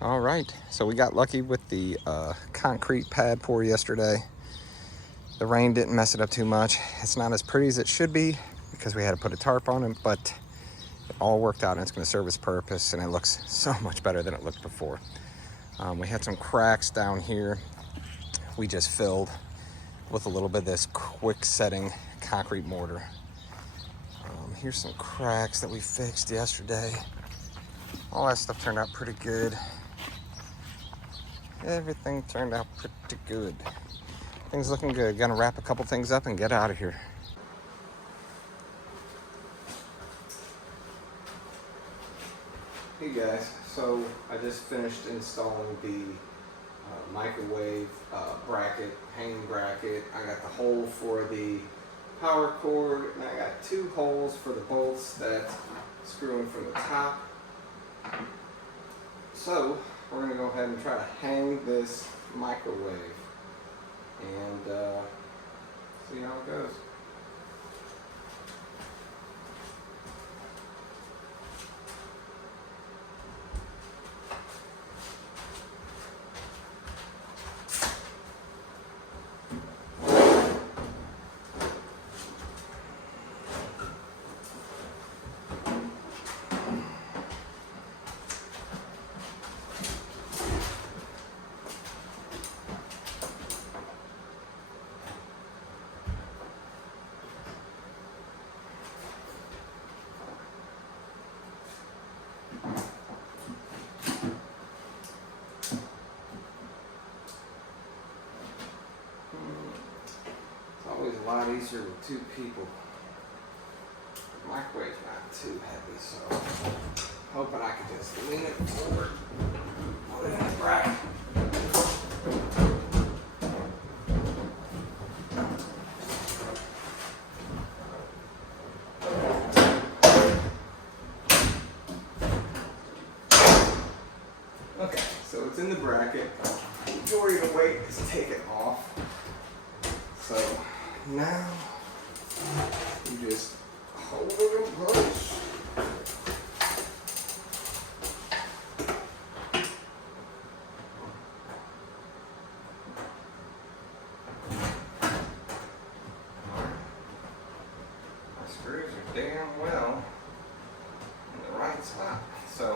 All right, so we got lucky with the concrete pad pour yesterday. The rain didn't mess it up too much. It's not as pretty as it should be because we had to put a tarp on it, but it all worked out and it's going to serve its purpose, and it looks so much better than it looked before. We had some cracks down here. We just filled with a little bit of this quick setting concrete mortar. Here's some cracks that we fixed yesterday. All that stuff turned out pretty good. Everything turned out pretty good. Things looking good. Gonna wrap a couple things up and get out of here. Hey guys, so I just finished installing the microwave bracket, hanging bracket. I got the hole for the power cord, and I got 2 holes for the bolts that screw in from the top. So we're going to go ahead and try to hang this microwave and see how it goes. Always a lot easier with 2 people. The microwave's not too heavy, so hoping I can just lean it forward, put it in the bracket. Okay, so it's in the bracket. The majority of the weight is taken off. So now you just hold it in place. My screws are damn well in the right spot. So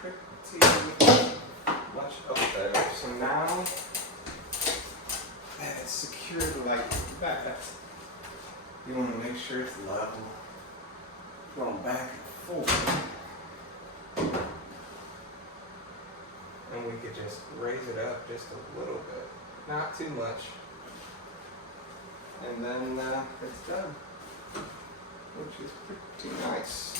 pretty much up there. So now that it's secured like that, you want to make sure it's level, going back and forth. And we could just raise it up just a little bit, not too much. And then it's done, which is pretty nice.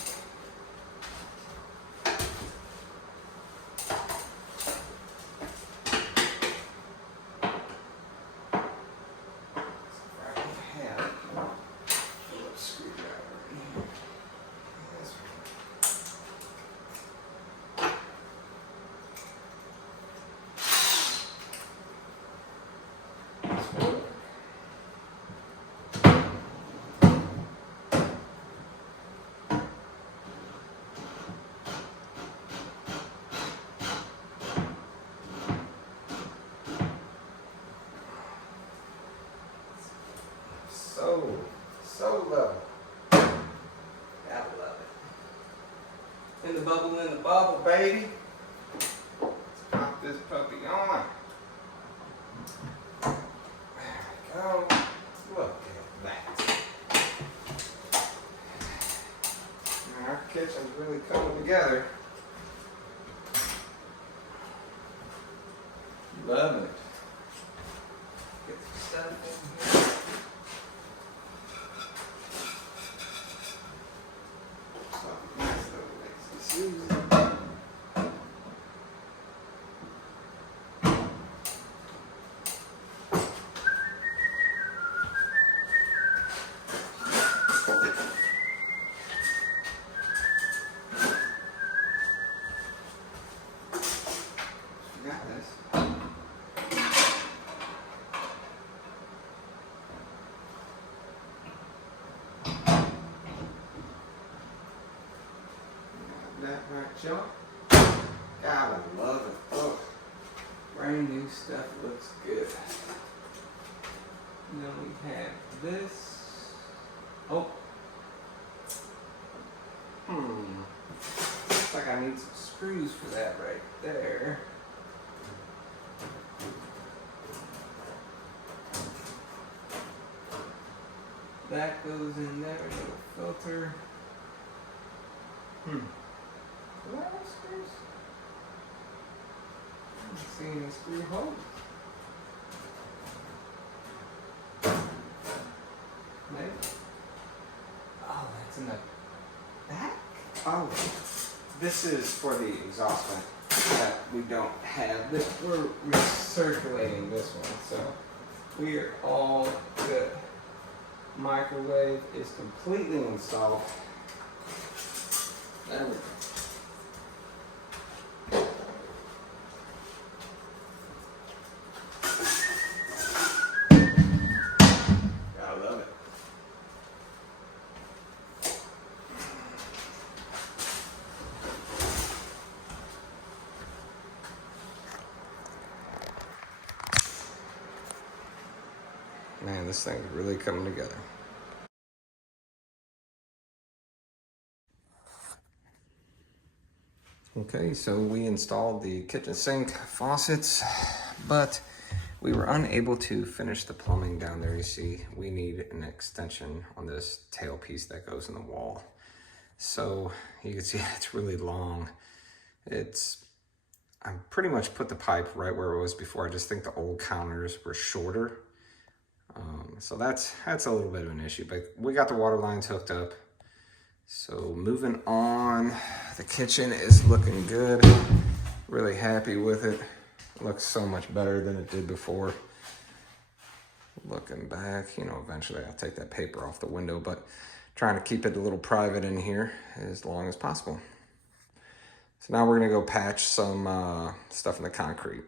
So level. Gotta love it. In the bubble, baby. Let's pop this puppy on. There we go. Look at that. And our kitchen's really coming together. Loving it. Get some stuff in here. junk. God, I love it. Oh, brand new stuff looks good. And then we have this. Oh. Looks like I need some screws for that right there. That goes in there, little filter. Do I have screws? I don't see any screw holes. Maybe. Oh, that's in the back? Oh, this is for the exhaust vent that we don't have. We're recirculating this one, so we are all good. Microwave is completely installed. There we go. I love it. Man, this thing's really coming together. Okay, so we installed the kitchen sink faucets, but we were unable to finish the plumbing down there. You see, we need an extension on this tailpiece that goes in the wall. So you can see it's really long. I pretty much put the pipe right where it was before. I just think the old counters were shorter. So that's a little bit of an issue, but we got the water lines hooked up. So moving on, the kitchen is looking good. Really happy with it. It looks so much better than it did before. Looking back, you know, eventually I'll take that paper off the window, but trying to keep it a little private in here as long as possible. So now we're gonna go patch some stuff in the concrete.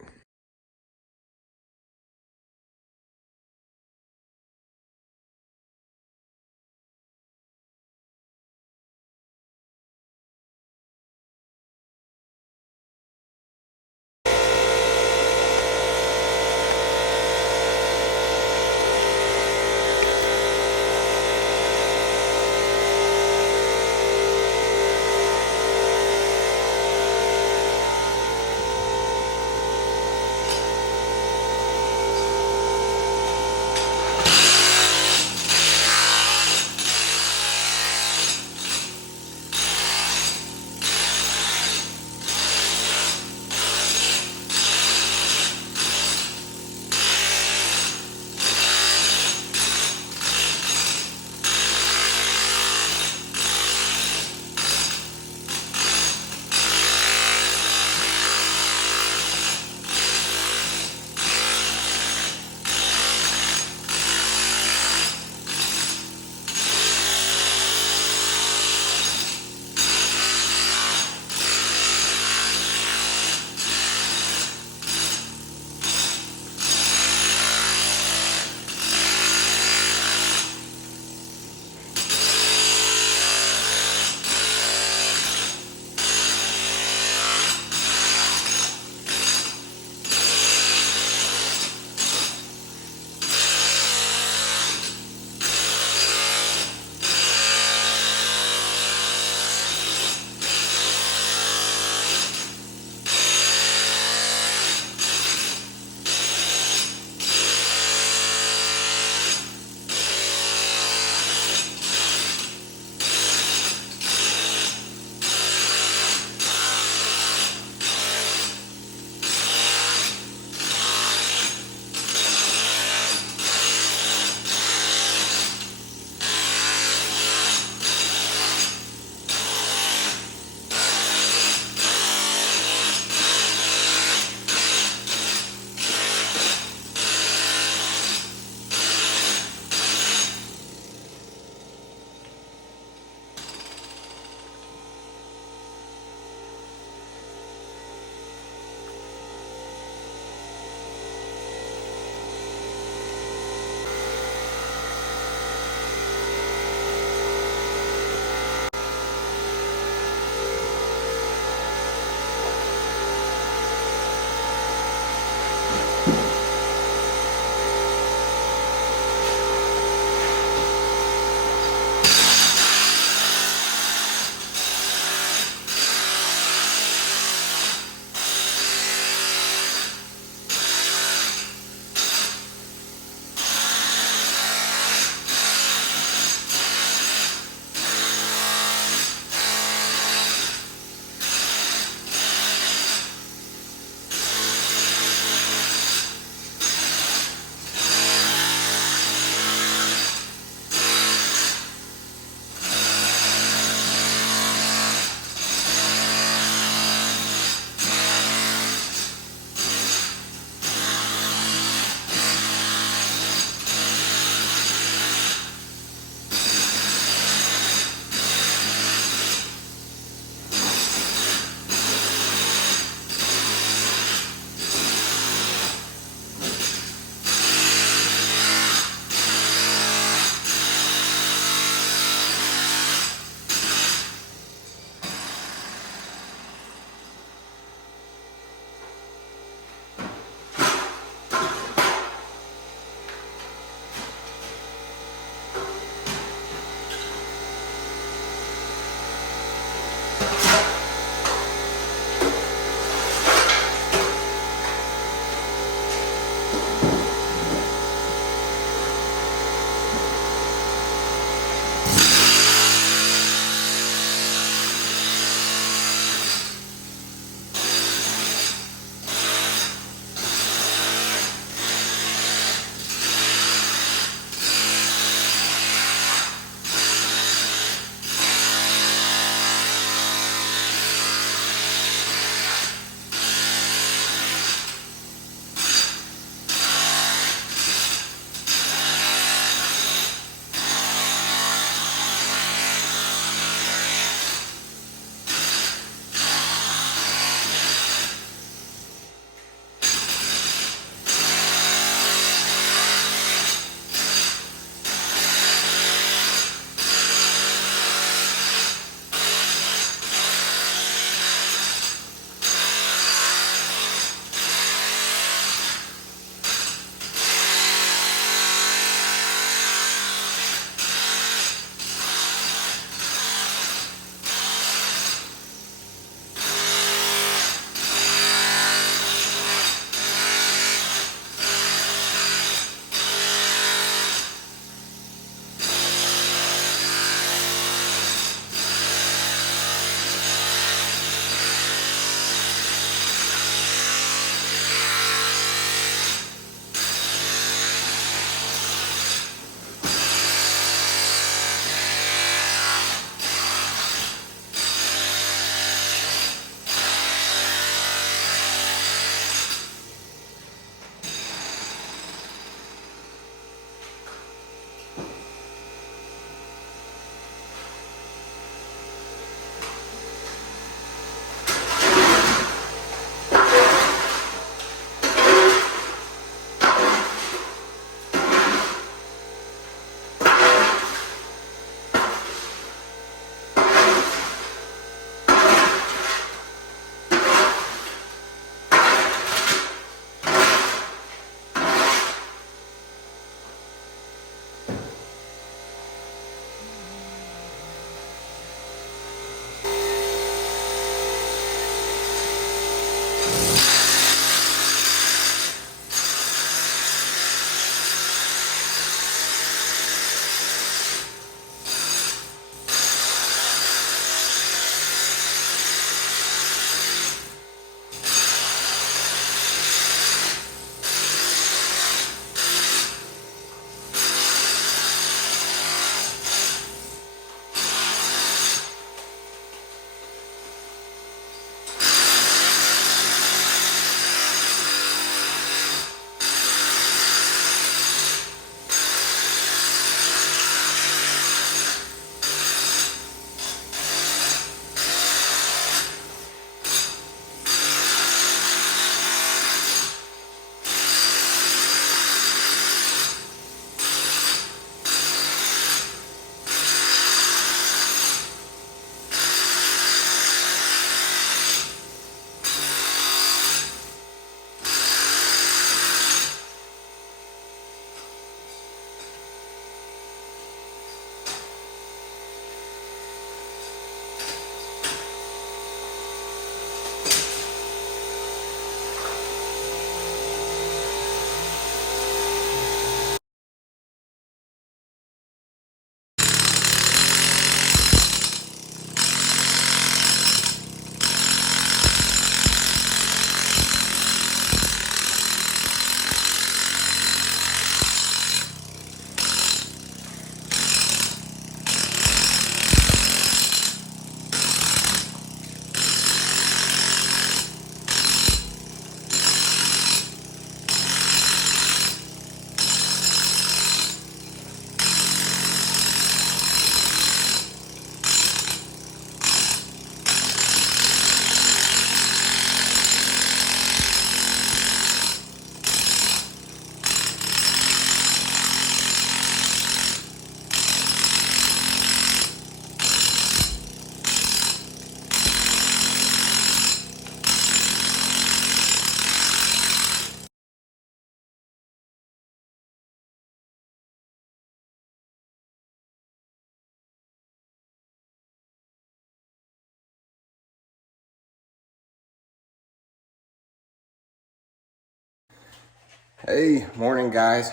Hey, morning guys.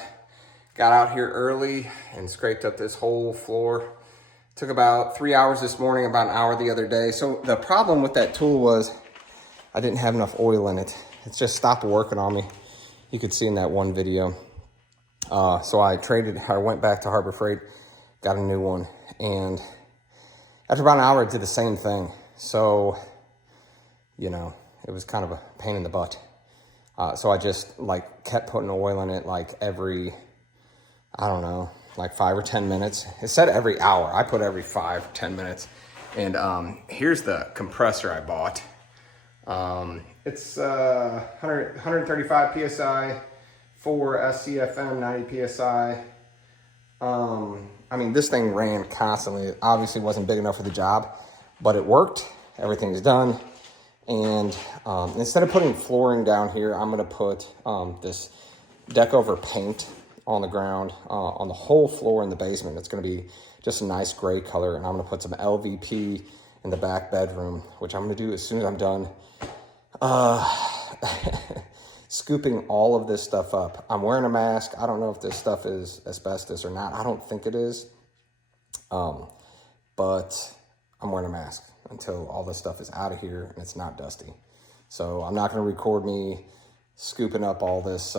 Got out here early and scraped up this whole floor. Took about 3 hours this morning, about an hour the other day. So the problem with that tool was I didn't have enough oil in it. It's just stopped working on me. You could see in that one video. So I went back to Harbor Freight, got a new one. And after about an hour, it did the same thing. So, you know, it was kind of a pain in the butt. So I just kept putting oil in it every, I don't know, 5 or 10 minutes. It said every hour. I put every 5, 10 minutes. And here's the compressor I bought. It's 135 PSI for SCFM 90 PSI. I mean, this thing ran constantly. It obviously wasn't big enough for the job, but it worked. Everything's done. And instead of putting flooring down here, I'm going to put this deck over paint on the ground, on the whole floor in the basement. It's going to be just a nice gray color. And I'm going to put some LVP in the back bedroom, which I'm going to do as soon as I'm done scooping all of this stuff up. I'm wearing a mask. I don't know if this stuff is asbestos or not. I don't think it is. But I'm wearing a mask until all this stuff is out of here and it's not dusty. So I'm not going to record me scooping up all this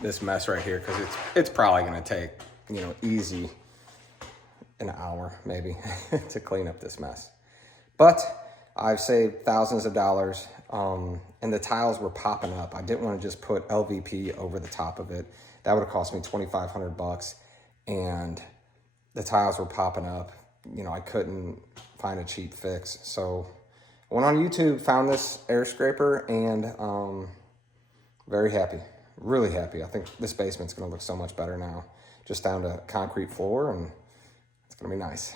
this mess right here, because it's probably going to take, easy an hour maybe to clean up this mess. But I've saved thousands of dollars, and the tiles were popping up. I didn't want to just put LVP over the top of it. That would have cost me $2,500, and the tiles were popping up. I couldn't find a cheap fix. So I went on YouTube, found this air scraper, and very happy, really happy. I think this basement's gonna look so much better now. Just down to concrete floor, and it's gonna be nice.